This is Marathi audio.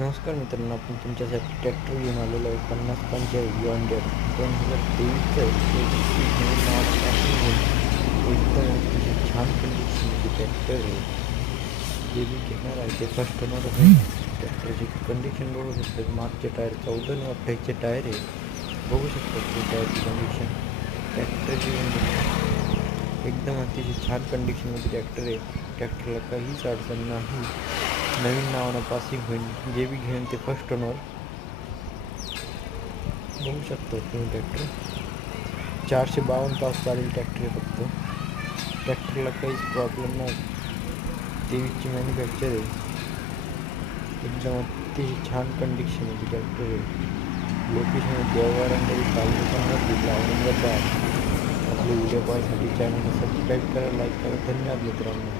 नमस्कार मित्रांनो, आपण तुमच्यासाठी ट्रॅक्टर घेऊन आलेलो आहे 5045 जॉन्डियर 2023चं आहे. नवीन नावापासून एकदम अतिशय छान कंडिशनमध्ये ट्रॅक्टर आहे. जे मी घेणार आहे ते फर्स्ट ओनर आहे. ट्रॅक्टरची कंडिशन बघू शकतात. मागचे टायर 14 आणि 28चे टायर आहे. बघू शकतात ते टायरची कंडिशन. ट्रॅक्टरची कंडिशन एकदम अतिशय छान कंडिशनमध्ये ट्रॅक्टर आहे. ट्रॅक्टरला काहीच अडचण नाही. नवीन नावानं पासिंग होईल. जे बी घेऊन ते फर्स्ट ओनर बघू शकतो तुम्ही. ट्रॅक्टर 452 तास चालेल. ट्रॅक्टर आहे. फक्त ट्रॅक्टरला काहीच प्रॉब्लेम नाही. 23ची मॅन्युफॅक्चर आहे. एकदम अतिशय छान कंडिशनमध्ये ट्रॅक्टर आहे. लोकेशन देववाड्यामध्ये तालुका जिल्हा औरंगाबाद. आपले व्हिडिओ पाहण्यासाठी चॅनलला सबस्क्राईब करा, लाईक करा. धन्यवाद मित्रांनो.